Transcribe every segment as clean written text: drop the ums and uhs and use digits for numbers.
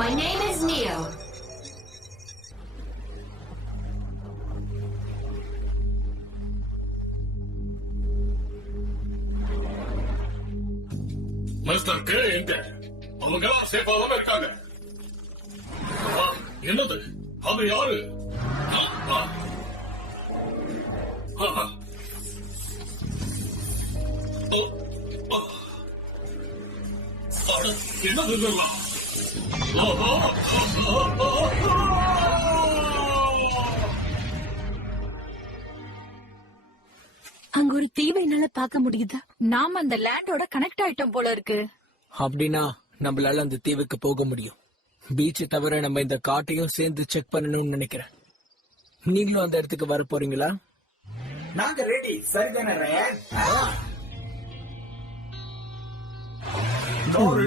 My name is Neo. Mister K எங்க? அவங்க எல்லாம் சேஃபா தான் இருக்காங்க. என்னது அது? யாரு? என்னது இதெல்லாம்? அங்க ஒரு தீவை என்னால பார்க்க முடியுதா? நாம அந்த லேண்டோட கனெக்ட் ஆயிட்டோம் போல இருக்கு. அப்படின்னா நம்மளால அந்த தீவுக்கு போக முடியும். பீச்சை தவிர நம்ம இந்த காட்டையும் சேர்ந்து செக் பண்ணணும்னு நினைக்கிறேன். நீங்களும் அந்த இடத்துக்கு வர போறீங்களா? நாங்க ரெடி. சரிதானே ரயான்?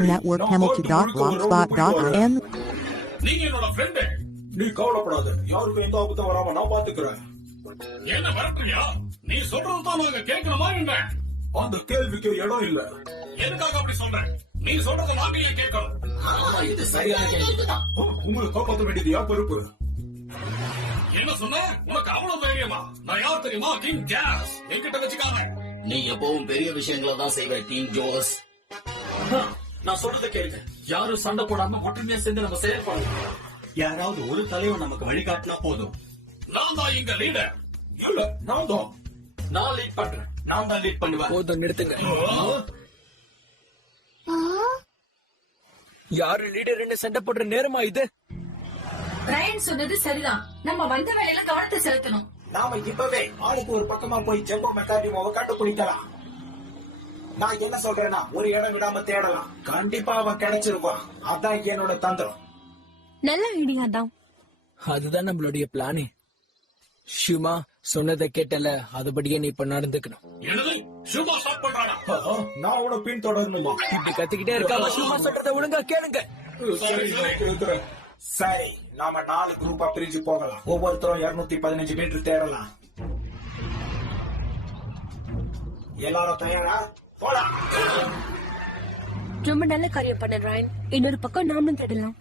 Network Hamilton.blogspot.in. நீங்க என்னோட ஃப்ரெண்டு. நீ கவலைப்படாத, யாருக்கும் எந்த ஆபத்தும் வராம நான் பாத்துக்கிறேன். என்ன வரட்டியா? நீ சொல்றதுதான் நாங்க கேட்கணுமா என்ன? அந்த கேள்விக்கு இடம் இல்ல. எதுக்காக அப்படி சொல்றேன்? நீ சொல்றத நாங்க ஏன் கேட்கணும்? இது சரியான கேள்விதான். உங்களுக்கு காப்பாற்ற வேண்டியது யார் பொறுப்பு? என்ன சொன்ன? உனக்கு அவ்வளவு தைரியமா? நான் யார் தெரியுமா? கிங் கேஸ். என்கிட்ட வச்சுக்காங்க. நீ எப்பவும் பெரிய விஷயங்களை தான் செய்வ கிங் ஜோஸ். நான் சொல்றத கேளுங்க. யாரும் சண்டை போடாம ஒற்றுமையா சேர்ந்து நம்ம செயல்படணும். யாராவது ஒரு தலைவன் நமக்கு வழிகாட்டினா போதும். நான் தான் இங்க லீடர். இல்ல, நான் தான். நான் லீட் பண்றேன். நான் தான் லீட் பண்ணுவேன். போதும், நிறுத்துங்க. யாரு லீடர் சண்டை போடுற நேரமா இது? ரயன் சொன்னது சரிதான். நம்ம வந்த வேலையில கவனத்தை செலுத்தணும். நாம இப்பவே ஆளுக்கு ஒரு பக்கமா போய் ஜெம்போ மெக்கானிமாவை கண்டுபிடிக்கலாம். நான் என்ன சொல்றேன்னா, ஒரு இடம் விடாம தேடலாம். கண்டிப்பா அவன் கிடைச்சிருவான். அதான் என்னோட தந்திரம். நல்ல ஐடியா தான். அதுதான் நம்மளுடைய பிளானே. ஷுமா சொன்னதை கேட்டல, அதுபடியே நீ இப்ப நடந்துக்கணும். என்னது? சும்மா ஸ்டார்ட் பண்றானா? நான் உன பின் தொடரணுமா? இப்படி கத்திக்கிட்டே இருக்காம ஷுமா சொல்றத ஒழுங்கா கேளுங்க. சரி, நாம 4 குரூப்பா பிரிஞ்சு போகலாம். ஒவ்வொருத்தரும் 215 மீட்டர் தேடலாம். எல்லாரும் தயாரா? போலாம். ரொம்ப நல்ல காரியம் பண்ண ராயன். இன்னொரு பக்கம் நாமளும் தேடலாம்.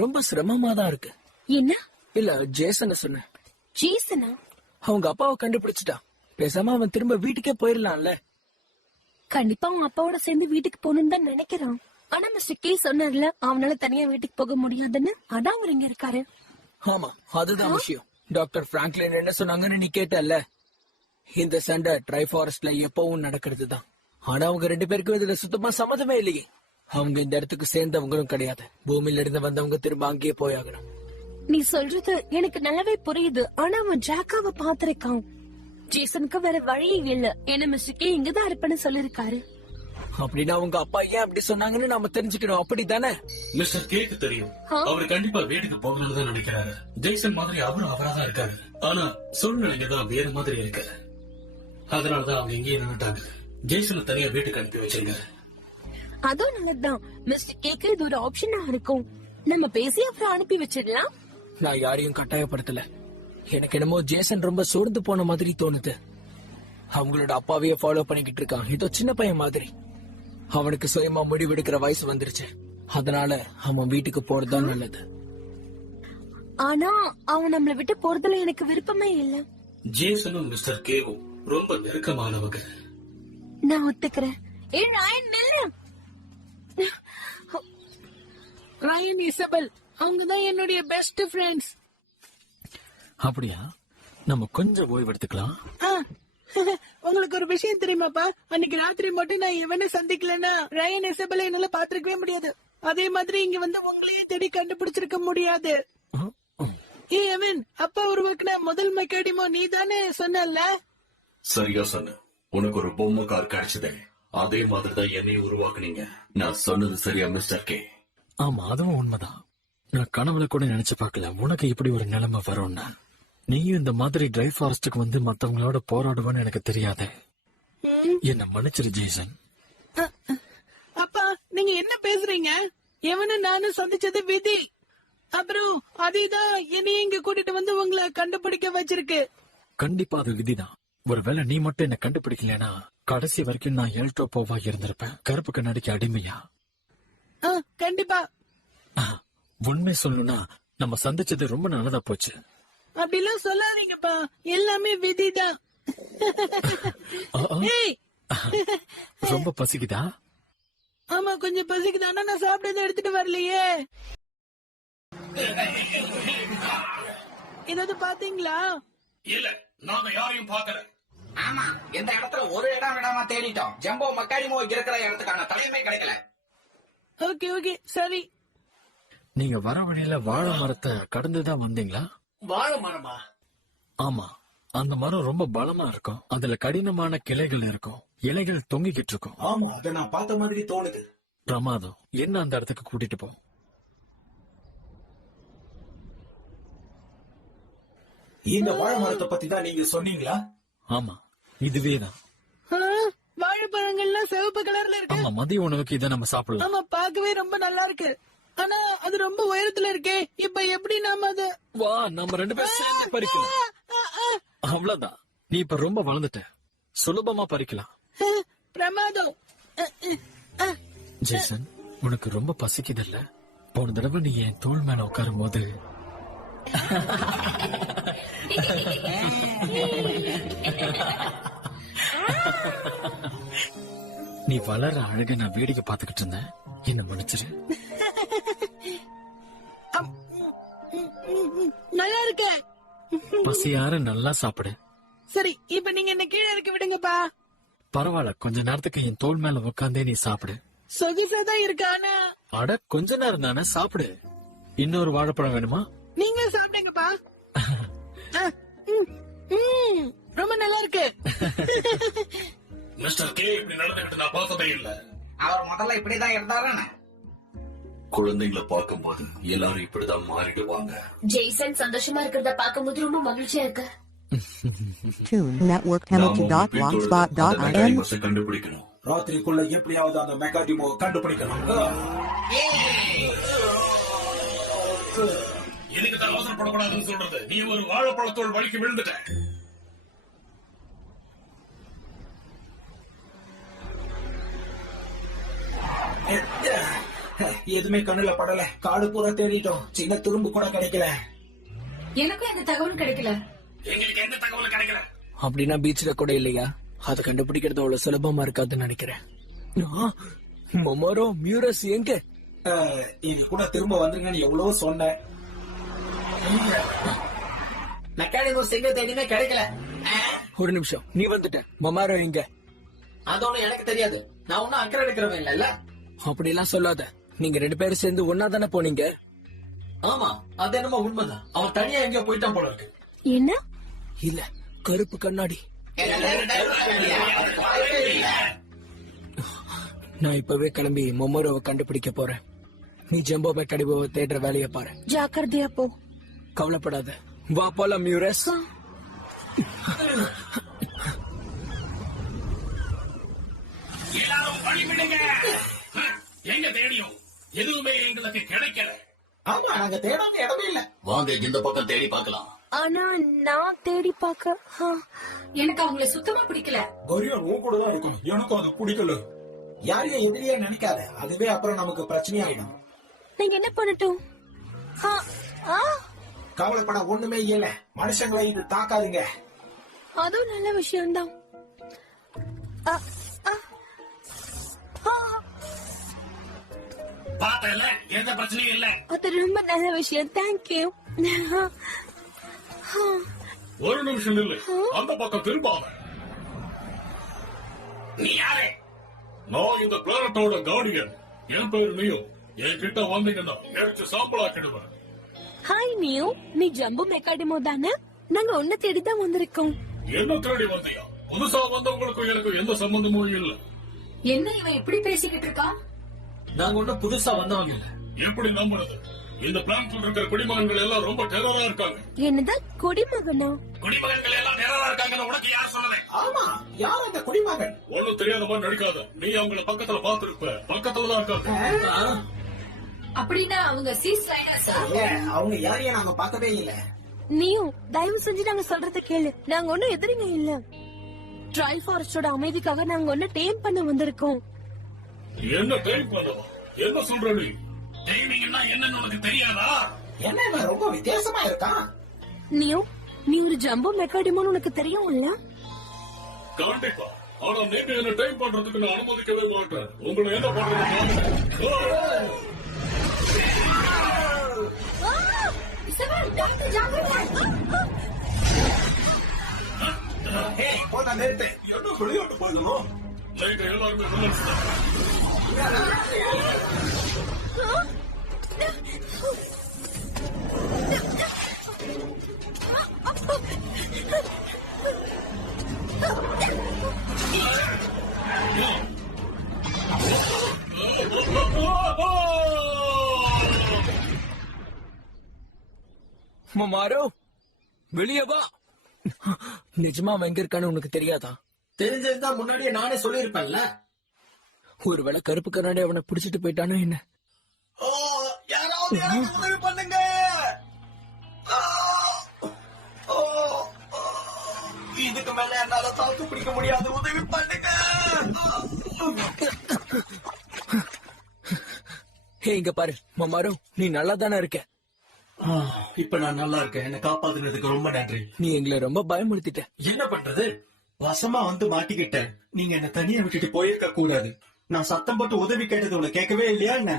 ரொம்ப சிரமமா தான் இருக்கு. என்ன? இல்ல, ஜேசன் சொன்ன. ஜேசனா? அவங்க அப்பாவை கண்டுபிடிச்சிட்டான். பேசாம அவன் திரும்ப வீட்டுக்கே போயிடலாம்ல. கண்டிப்பா அவன் அப்பாவோட சேர்ந்து வீட்டுக்கு போகணும்னு தான் நினைக்கிறான். ஆனா மிஸ்டர் கே சொன்னார்ல, அவனால தனியா வீட்டுக்கு போக முடியாதுன்னு. அதான் அவர் இங்க இருக்காரு. ஆமா, அதுதான் விஷயம். டாக்டர் பிராங்க்லின் என்ன சொன்னாங்கன்னு நீ கேட்டல்ல. இந்த சண்டை ட்ரை ஃபாரஸ்ட்ல எப்பவும் நடக்கிறது தான். ஆனா அவங்க 2 பேருக்கும் இதுல சுத்தமா சம்மதமே இல்லையே. அவங்க இந்த இடத்துக்கு சேர்ந்தவங்களும் கிடையாது. பூமியில இருந்து வந்தவங்க திரும்ப அங்கேயே போயாகணும். நீ சொல்றது எனக்கு நல்லாவே புரியுது. ஆனா அவன் ஜாக்காவை பாத்திருக்கான். ஜேசனுக்கு வேற வழியே இல்ல. ஏன்னா மிஸ்டர் கே இங்கதான் இருப்பேன்னு சொல்லிருக்காரு. அப்படின்னா அவங்க அப்பா ஏன் அப்படி சொன்னாங்கன்னு நாம தெரிஞ்சுக்கணும். அப்படித்தானே? மிஸ்டர் கேக்கு தெரியும். அவர் கண்டிப்பா வீட்டுக்கு போகணும்னு தான் நினைக்கிறாரு. ஜெய்சன் மாதிரி அவரும் அவராதான் இருக்காரு. ஆனா சூழ்நிலைங்க தான் வேற மாதிரி இருக்கு. அதனாலதான் அவங்க இங்கேயே நின்னுட்டாங்க. ஜெய்சனை தனியா வீட்டுக்கு அனுப்பி வச்சிருங்க. அதுவும் நல்லதுதான். மிஸ்டர் கேக்கு இது ஒரு ஆப்ஷனா இருக்கும். நம்ம பேசி அப்புறம் அனுப்பி வச்சிடலாம். நான் யாரையும் கட்டாயப்படுத்தல. எனக்கு என்னமோ ஜேசன் ரொம்ப சோர்ந்து போன மாதிரி தோணுது. அவங்களோட அப்பாவையே ஃபாலோ பண்ணிக்கிட்டு இருக்கான். இதோ சின்ன பையன் மாதிரி. அவனுக்கு சுயமா முடிவெடுக்கிற வயசு வந்துருச்சு. அதனால அவன் வீட்டுக்கு போறதுதான் நல்லது. ஆனா அவன் நம்மள விட்டு போறதுல எனக்கு விருப்பமே இல்ல. ஜேசனும் மிஸ்டர் கேவும் ரொம்ப நெருக்கமானவங்க. நான் ஒத்துக்கிறேன். ராயன் நில்லு. ராயன், இசபெல், அவங்கதான் என்னுடைய பெஸ்ட் ஃப்ரெண்ட்ஸ். அப்படியா? நம்ம கொஞ்சம் ஓய்வு எடுத்துக்கலாம். உங்களுக்கு ஒரு விஷயம் தெரியுமாப்பா? அன்னைக்கு ராத்திரி மட்டும் நான் எவனை சந்திக்கலன்னா ராயன் இசபெல் என்னால பாத்துருக்கவே முடியாது. அதே மாதிரி இங்க வந்து உங்களையே தேடி கண்டுபிடிச்சிருக்க முடியாது. எவன் அப்பா உருவாக்குன முதல் மெக்காடிமோ நீ தானே சொன்னல? சரியா சொன்ன. உனக்கு ஒரு பொம்மை கார் கிடைச்சதே, அதே மாதிரிதான் என்னையும் உருவாக்குனீங்க. நான் சொன்னது சரியா மிஸ்டர் கே? ஆமா, அதுவும் உண்மைதான். நான் கனவுல கூட நினைச்சு பார்க்கல உனக்கு இப்படி ஒரு நிலைமை வரும்னா. நீயும் இந்த மாதிரி ட்ரை ஃபாரஸ்டுக்கு வந்து மத்தவங்களோட போராடுவேன்னு எனக்கு தெரியாது. என்ன மன்னிச்சிரு ஜேசன். அப்பா, நீங்க என்ன பேசுறீங்க? எவனும் நானும் சந்திச்சது விதி. அப்புறம் அதேதான் என்னையும் இங்க கூட்டிட்டு வந்து உங்களை கண்டுபிடிக்க வச்சிருக்கு. கண்டிப்பா அது விதிதான். ஒருவேளை நீ மட்டும் என்ன கண்டுபிடிக்கலனா கடைசி வரைக்கும் நான் எல்டோப்போவா இருந்திருப்பேன், கருப்பு கண்ணாடிக்கு அடிமையா. கண்டிப்பா. உண்மை சொல்லணும்னா நம்ம சந்திச்சது ரொம்ப நல்லதா போச்சு. அப்படிலாம் சொல்லாதீங்கப்பா, எல்லாமே விதிதான். ஏய், ரொம்ப பசிக்குதா? ஆமா கொஞ்சம் பசிக்குது, ஆனா நான் சாப்பிட்டதை எடுத்துட்டு வரலையே. ஏதாவது பாத்தீங்களா? இல்ல, நாங்க யாரையும் பாக்கல. ஆமா, இந்த இடத்துல ஒரு இடம் விடாம தேடிட்டோம். ஜம்போ மக்காடிமோ இருக்கிற இடத்துக்கான தலைமை கிடைக்கல. ஓகே சரி. நீங்க வர வழியில வாழை மரத்தை கடந்துதான் வந்தீங்களா? வாழை மரமா? ஆமா, அந்த மரம் ரொம்ப பலமா இருக்கும். அதுல கடினமான கிளைகள் இருக்கும், இலைகள் தொங்கிக்கிட்டு இருக்கும். ஆமா, அதை நான் பார்த்த மாதிரி தோணுது. பிரமாதம். என்ன அந்த இடத்துக்கு கூட்டிட்டு போ. இந்த வாழை மரத்தை பத்தி தான் நீங்க சொன்னீங்களா? ஆமா, இதுவேதான். வாழைப்பழங்கள்லாம் சிவப்பு கலர்ல இருக்கு. ஆமா, மதிய உணவுக்கு இதை நம்ம சாப்பிடலாம். ஆமா, பார்க்கவே ரொம்ப நல்லா இருக்கு. ஆனா அது ரொம்ப உயரத்துல இருக்கே, இப்ப எப்படி நாம அது? வா, நம்ம 2 பேரும் சேர்ந்து பறிக்கலாம். அவ்வளவுதான், நீ இப்ப ரொம்ப வளர்ந்துட்ட, சுலபமா பறிக்கலாம். பிரமாதம். ஜேசன், உனக்கு ரொம்ப பசிக்குதில்ல? போன தடவை நீ என் தோள் மேல உட்காரும் போது நீ வளர அழக நான் வேடிக்கை பார்த்துக்கிட்டு இருந்தேன். என்ன மன்னிச்சிரு. நல்லா இருக்கு. பசியார நல்லா சாப்பிடு. சரி, இப்ப நீங்க என்ன கீழே இருக்க விடுங்கப்பா. பரவாயில்ல, கொஞ்ச நேரத்துக்கு என் தோள் மேல உட்காந்தே நீ சாப்பிடு. சொகுசாதான் இருக்கு. ஆனா அட, கொஞ்ச நேரம் தானே, சாப்பிடு. இன்னொரு வாழைப்பழம் வேணுமா? நீங்க சாப்பிடுங்கப்பா. ரொம்ப நல்லா இருக்கு. மிஸ்டர் கே இப்படி நடந்துகிட்டு நான் பார்த்ததே இல்ல. அவர் முதல்ல இப்படிதான் இருந்தாரு. குழந்தைங்களை பார்க்கும்போது எல்லாரும் இப்படிதான் மாறிடுவாங்க. ஜெய்சன் சந்தோஷமா இருக்கிறத பார்க்கும்போது ரொம்ப மகிழ்ச்சியா இருக்கு. Tune Network Hamilton.blogspot.in. கண்டுபிடிக்கணும். ராத்திரிக்குள்ள எப்படியாவது அந்த மெக்காடிமோ கண்டுபிடிக்கணும். இதுக்கு தான் அவசரப்படக்கூடாதுன்னு சொல்றது. நீ ஒரு வாழைப்பழத்தோள் வலிக்கு விழுந்துட்ட. எதுவுமே கண்ணுல படல. காடு பூரா தேடிட்டோம், சின்ன துரும்பு கூட கிடைக்கல. எனக்கும் எந்த தகவலும் கிடைக்கல. எங்களுக்கு எந்த தகவலும் கிடைக்கல. அப்படின்னா பீச்ல கூட இல்லையா? அதை கண்டுபிடிக்கிறது அவ்வளவு சுலபமா இருக்காதுன்னு நினைக்கிறேன். மொமோரோ மியூரஸ் எங்க? இது கூட திரும்ப வந்துருங்கன்னு எவ்வளவு சொன்னேன். மெக்கானிமோ எங்க தேடினே கிடைக்கல. ஒரு நிமிஷம், நீ வந்துட்ட. மொமாரோ எங்க? அதோட எனக்கு தெரியாது. நான் ஒன்னும் அக்கறை எடுக்கிறவன் இல்ல. அப்படி எல்லாம் சொல்லாத. நீங்க 2 பேரும் சேர்ந்து ஒன்னா தானே போனீங்க? ஆமா, அது என்னமோ உண்மைதான். அவன் தனியா எங்கேயோ போயிட்டான் போல இருக்கு. என்ன? இல்ல, கருப்பு கண்ணாடி. நான் இப்பவே கிளம்பி மொமோரோவை கண்டுபிடிக்க போறேன். நீ ஜம்போ மெக்காடிமோவை தேடுற வேலையை பாரு. ஜாக்கிரதையா போ. கவலைப்படாத. வா போலாம் மியூரஸ். எல்லாரும் வழிவிடுங்க. எங்க தேடியும் எதுவுமே எங்களுக்கு கிடைக்கல. ஆமா, நாங்க தேடாத இடமே இல்ல. வாங்க இந்த பக்கம் தேடி பார்க்கலாம். ஆனா நான் தேடி பார்க்க எனக்கு அவங்கள சுத்தமா பிடிக்கல. கொரியா உன் கூட தான் இருக்கும். எனக்கும் அது பிடிக்கல. யாரையும் எதிரியா நினைக்காத, அதுவே அப்புறம் நமக்கு பிரச்சனையாயிடும். நீங்க என்ன பண்ணட்டும்? கவலைப்பட ஒண்ணுமே இல்ல. மனுஷங்களை இது தாக்காதுங்க. அதுவும் நல்ல விஷயம்தான். பார்த்தல, எந்த பிரச்சனையும் இல்ல. அது ரொம்ப நல்ல விஷயம். தேங்க்யூ. ஒரு நிமிஷம் இல்லை, அந்த பக்கம் திரும்பாத. நீ யாரு? நான் இந்த பிளானட்டோட கார்டியன். என் பேரு நியோ. என் கிட்ட வந்தீங்கன்னா எடுத்து சாம்பலாக்கிடுவேன். ஹாய் நியூ, நீ ஜம்பு மெக்காடிமோ தானே? நாங்க ஒன்ன தேடிதான் வந்திருக்கோம். என்ன தேடி வந்தியா? புதுசா வந்தவங்களுக்கும் எனக்கு எந்த சம்பந்தமும் இல்ல. என்ன இவன் இப்படி பேசிக்கிட்டு இருக்கான்? நாங்க ஒன்னும் புதுசா வந்தவங்க இல்ல. எப்படி நம்புறது? இந்த பிளான்ட்ல இருக்கிற குடிமகன்கள் எல்லாம் ரொம்ப டெரரா இருக்காங்க. என்னதான் குடிமகனா? குடிமகன்கள் எல்லாம் டெரரா இருக்காங்கன்னு உனக்கு யார் சொன்னது? ஆமா, யார் அந்த குடிமகன்? ஒண்ணும் தெரியாத மாதிரி நடிக்காத. நீ அவங்கள பக்கத்துல பாத்துருப்ப. பக்கத்துலதான் இருக்காங்க. அப்படின்னா அவங்க சீஸ் ரைடர்ஸா? அவங்க யாரையும் நாங்க பார்க்கவே இல்ல. நீயும் தயவு செஞ்சு நாங்க சொல்றத கேளு. நாங்க ஒண்ணும் எதிரிங்க இல்ல. ட்ரை ஃபாரஸ்டோட அமைதிக்காக நாங்க ஒண்ணு டேம் பண்ண வந்திருக்கோம். என்ன டைம் பண்ணவா? என்ன சொல்ற நீ? டைமிங்னா என்னன்னு உனக்கு தெரியாதா? என்ன இவன் ரொம்ப வித்தியாசமா இருக்கான். நீ ஒரு ஜம்போ மெக்காடிமோன்னு உனக்கு தெரியும்ல? கண்டிப்பா. ஆனா நீங்க என்ன டைம் பண்றதுக்கு நான் அனுமதிக்கவே மாட்டேன். உங்களை என்ன பண்றது? போன நேரத்தை என்ன விளையாட்டு பண்ணணும். லைட் எல்லாருமே விமர்சிதான். மாரோ வெளியே வா. நிஜமா அவன் எங்க இருக்கான்னு உனக்கு தெரியாதா? தெரிஞ்சிருந்தா முன்னாடியே நானே சொல்லிருப்பேன்ல. ஒருவேளை கருப்பு கண்ணாடி அவனை பிடிச்சிட்டு போயிட்டானோ என்ன? யாராவது எனக்கு உதவி பண்ணுங்க. இதுக்கு மேல என்னால தாக்கு பிடிக்க முடியாது. உதவி பண்ணுங்க. இங்க பாரு மாரோ, நீ நல்லா தானே இருக்க? இப்ப நான் நல்லா இருக்கேன். என்ன காப்பாத்துனதுக்கு ரொம்ப நன்றி. நீ எங்களை ரொம்ப பயமுறுத்திட்ட. என்ன பண்றது? வசமா வந்து மாட்டிக்கிட்டேன். நீங்க என்ன தனியா விட்டுட்டு போயிருக்க கூடாது. நான் சத்தம் போட்டு உதவி கேட்டது உனக்கு கேட்கவே இல்லையா என்ன?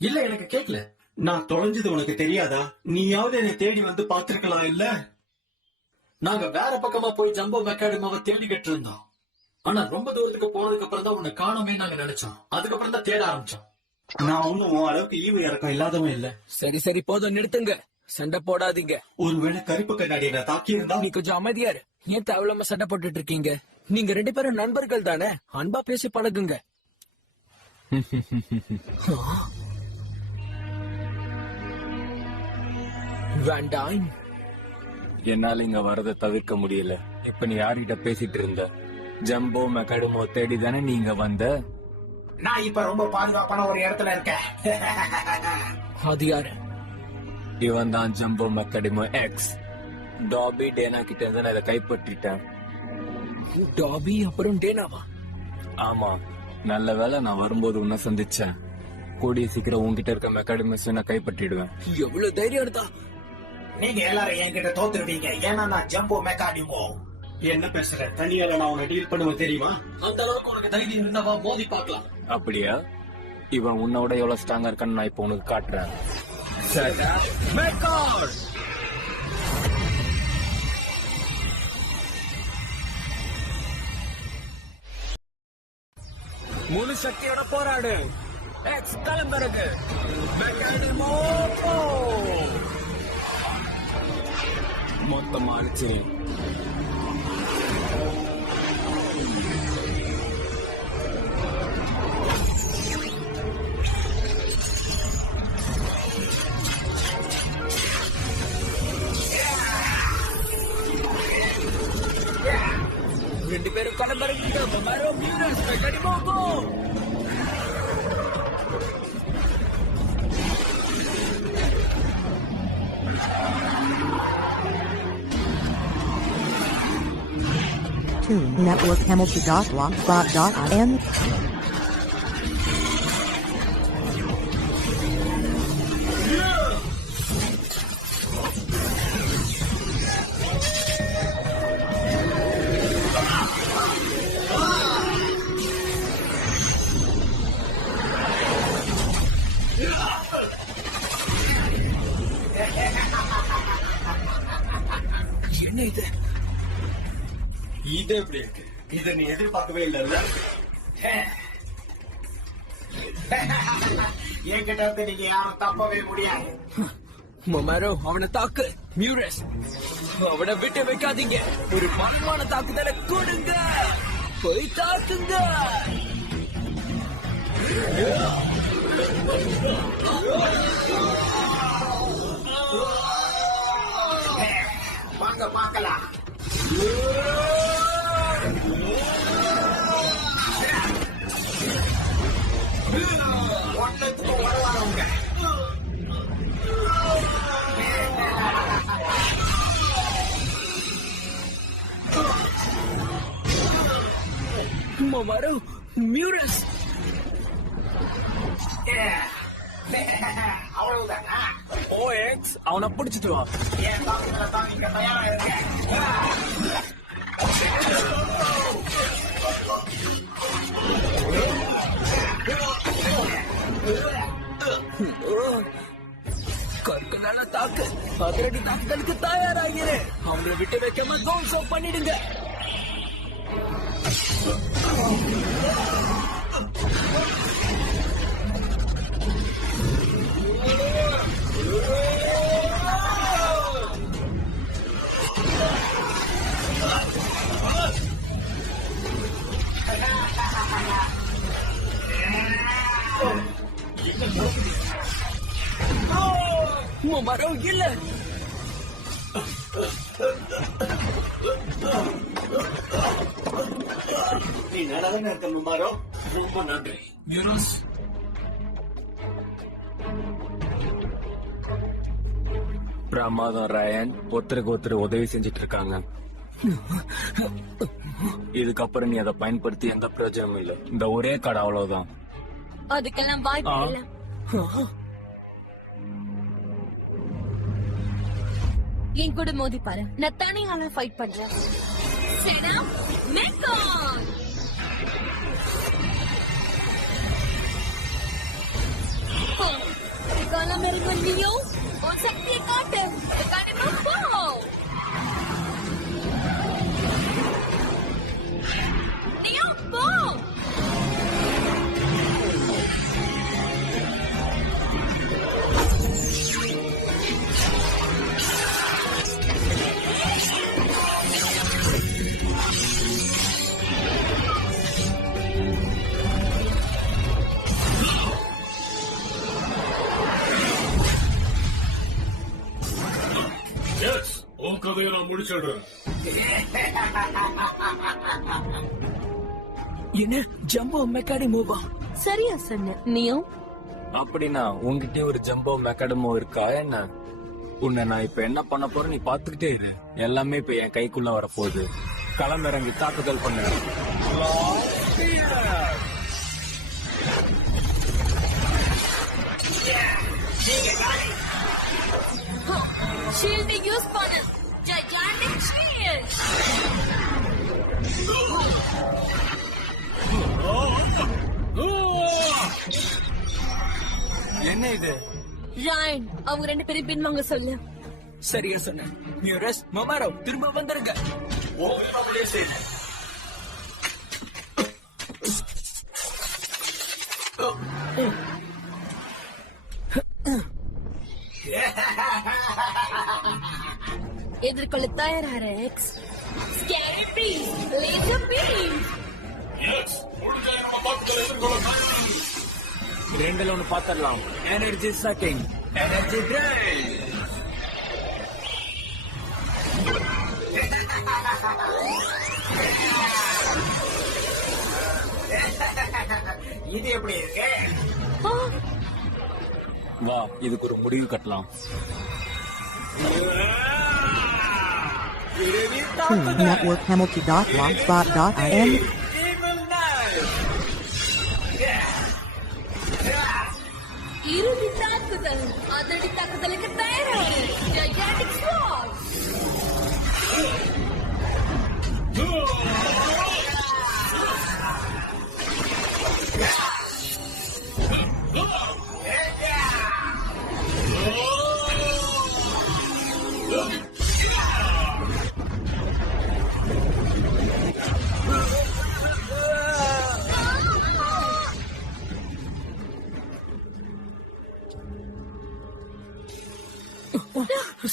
இல்ல, எனக்கு கேட்கல. நான் தொலைஞ்சது உனக்கு தெரியாதா? நீயாவது என்னை தேடி வந்து பாத்துருக்கலாம் இல்ல? நாங்க வேற பக்கமா போய் ஜம்போ மெக்காடிமாவை தேடிக்கிட்டு இருந்தோம். ஆனா ரொம்ப தூரத்துக்கு போனதுக்கு அப்புறம் தான் உன்னை காணோமே நாங்க நினைச்சோம். அதுக்கப்புறம் தான் தேட ஆரம்பிச்சோம். நான் ஒன்னும் உன் அளவுக்கு ஈவு இறக்கம் இல்லாதவன் இல்ல. சரி சரி போதும், நிறுத்துங்க. சண்டை போடாதீங்க. ஒருவேளை கருப்பு கண்ணாடி நான் தாக்கி இருந்தா? நீ கொஞ்சம் அமைதியா இரு. ஏன் தேவையில்லாம சண்டை போட்டுட்டு இருக்கீங்க? நீங்க 2 பேரும் நண்பர்கள் தானே? அன்பா பேசி பழகுங்க. வேண்டாம். என்னால இங்க வரத தவிர்க்க முடியல. இப்ப நீ யார்கிட்ட பேசிட்டு இருந்த? ஜம்போ மெக்காடிமோ தேடி தானே நீங்க வந்த? நான் இப்ப ரொம்ப பாதுகாப்பான ஒரு இடத்துல இருக்கேன். அது யாரு? இவன் தான் ஜம்போ மெக்காடிமோ எக்ஸ். டாபி டேனா கிட்ட இருந்து நான் இதை கைப்பற்றிட்டேன். டாபி அப்புறம் டேனாவா? ஆமா, நல்ல வேளை நான் வரும்போது உன்னை சந்திச்சேன். கூடிய சீக்கிரம் உன்கிட்ட இருக்க மெக்காடிமஸ் நான் கைப்பற்றிடுவேன். எவ்வளவு தைரியம் இருந்தா? நீங்க எல்லாரும் என்கிட்ட தோத்துருவீங்க. ஏன்னா நான் ஜம்போ மெக்காடிமோ. என்ன பேசுற? தனியால நான் உன்னை டீல் பண்ணுவேன் தெரியுமா? அந்த அளவுக்கு உனக்கு தைரியம் இருந்தாவா மோதி பார்க்கலாம். அப்படியா? இவன் உன்னோட எவ்வளவு ஸ்ட்ராங்கா இருக்கான்னு நான் இப்ப உனக்கு காட்டுறேன். முழு சக்தியோட போராடு. எக்ஸ் கிளம்புறது. மெக்காடிமோ மொத்தமா அழிச்சு ரெண்டு பேரும் கிளம்புறீங்க. மாரோ மியூரஸ் மெக்காடிமோ கோ. Tune Network Hamilton.blogspot.in. என்ன இது? இது எப்படி இருக்கு? இதை நீ எதிர்பார்க்கவே இல்லைல்ல? என்கிட்ட இருந்து நீங்க யாரும் தப்பவே முடியாது. மாரோ அவனை தாக்கு. மியூரஸ் அவனை விட்டு வைக்காதீங்க. ஒரு பலமான தாக்குதலை கொடுங்க. போய் தாக்குங்க. வாங்க பார்க்கலாம். ஒன்னுக்கு உடவாங்க. மொமாரோ, மியூரஸ். OX அவனை பிடிச்சிட்டு வா. கற்களால தாக்கு, அதிரடி தாக்குதலுக்கு தயாராகிறேன். அவங்களை விட்டு வைக்காம கோல் சோப் பண்ணிடுங்க. மொமாரோ இல்ல. நீ நல்லா இருக்க முமாரோ. ரொம்ப நன்றி மியூரஸ். பிரமாதம் ரயன். ஒருத்தருக்கு ஒருத்தர் உதவி செஞ்சுட்டு இருக்காங்க. இதுக்கப்புறம் நீ அதை பயன்படுத்தி எந்த பிரயோஜனமும் இல்ல. இந்த ஒரே கடை அவ்வளவுதான். அதுக்கெல்லாம் வாய்ப்பு இல்ல. என் கூட மோதி பாரு. நான் தனியால ஃபைட் பண்றேன். சேனா மேக்கான். காலம் இறங்கியோ உன் சக்தியை காட்டு. கண்டிப்பா போ. நீயோ போ. உன் கதையை நான் முடிச்சிடுறேன். என்ன ஜம்போ மெக்காடி மூவா? சரியா சொன்ன. நீயும் அப்படின்னா உன்கிட்ட ஒரு ஜம்போ மெக்கடமோ இருக்கா என்ன? உன்னை நான் இப்ப என்ன பண்ண போறேன் நீ பாத்துக்கிட்டே இரு. எல்லாமே இப்ப என் கைக்குள்ள வரப்போகுது. களமிறங்கி தாக்குதல் பண்ணு. ஷீல்ட் யூஸ் பண்ணு. ஜைகாண்டிக் ஷீல்ட். என்ன இது? ராயன், அவங்க 2 பேரும் பின்வாங்க சொல்லு. சரியா சொன்ன. மியூரஸ், மொமாரோ திரும்ப வந்துருங்க. எதிர்கொள்ள தயாராக X. Scary piece, laser piece. ரெண்டுல ஒண்ணு பாத்திரலாம். Energy sucking, energy drive. இது எப்படி இருக்கு? வா, இதுக்கு ஒரு முடிவு கட்டலாம். Network Hamilton.blogspot.in. இறுதி தாக்குதல். அதிரடி தாக்குதலுக்கு தயாராக ஜைகாண்டிக் ஸ்வாட்.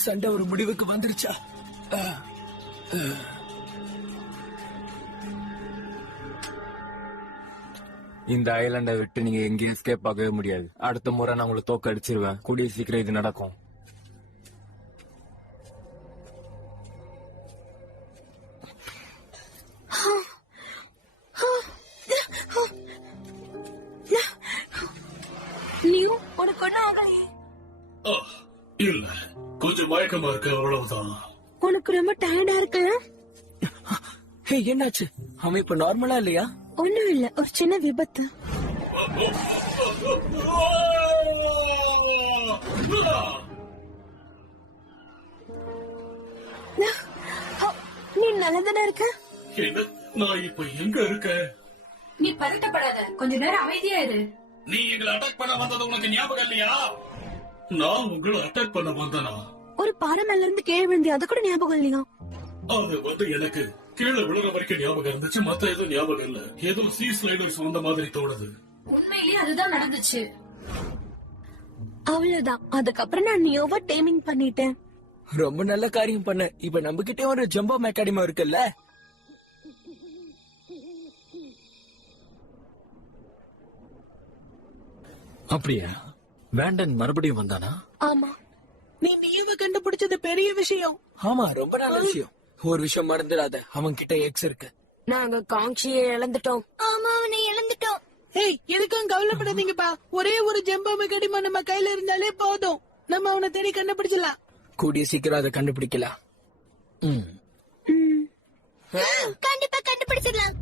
சண்டை ஒரு முடிவுக்கு வந்துருச்சா? இந்த ஐலாண்டை விட்டு நீங்க எங்கேயும் எஸ்கேப் ஆகவே முடியாது. அடுத்த முறை நான் உங்களை தோக்க அடிச்சிருவேன். கூடிய சீக்கிரம் இது நடக்கும். நீயும் உனக்கு ஒன்னும் ஆகலையே? இல்ல, கொஞ்சம் மயக்கமா இருக்கு, அவ்வளவுதான். உனக்கு ரொம்ப டயர்டா இருக்கலாம். என்னாச்சு? அவன் இப்ப நார்மலா இல்லையா? ஒண்ணும் இல்ல, ஒரு சின்ன விபத்து. நீ நல்லதானே இருக்க? என்ன, நான் இப்ப எங்க இருக்க? நீ பதட்டப்படாத, கொஞ்ச நேரம் அமைதியா இரு. நீ எங்களை அட்டாக் பண்ண வந்தது உனக்கு ஞாபகம் இல்லையா? நான் உங்களை அட்டாக் பண்ண வந்தனா? ஒரு பாறை மேல இருந்து கீழே விழுந்தி, அது கூட ஞாபகம் இல்லையா? அது வந்து எனக்கு கீழே விழுற வரைக்கும் ஞாபகம் இருந்துச்சு, மத்த எதுவும் ஞாபகம் இல்ல. ஏதோ சீ ஸ்லைடர்ஸ் வந்த மாதிரி தோணுது. உண்மையிலேயே அதுதான் நடந்துச்சு. அவ்வளவுதான். அதுக்கப்புறம் நான் நியோவா டேமிங் பண்ணிட்டேன். ரொம்ப நல்ல காரியம் பண்ண. இப்ப நம்ம கிட்டே ஒரு ஜம்போ மெக்கானிமோ இருக்குல்ல. அப்படியா? வேண்டன் மறுபடியும் வந்தானா? ஆமா. நீ நியூவை கண்டுபிடிச்சது பெரிய விஷயம். ஆமா, ரொம்ப நல்ல விஷயம். ஒரு விஷயம் மறந்துடாத, அவன் கிட்ட எக்ஸ் இருக்கு. நாங்க காங்ஷியை இழந்துட்டோம். ஆமா, அவனை இழந்துட்டோம். ஏய், எதுக்கும் கவலைப்படாதீங்கப்பா. ஒரே ஒரு ஜம்போ மெக்கானிமோ நம்ம கையில இருந்தாலே போதும். நம்ம அவனை தேடி கண்டுபிடிச்சலாம். கூடிய சீக்கிரம் அதை கண்டுபிடிக்கலாம். கண்டிப்பா கண்டுபிடிச்சிடலாம்.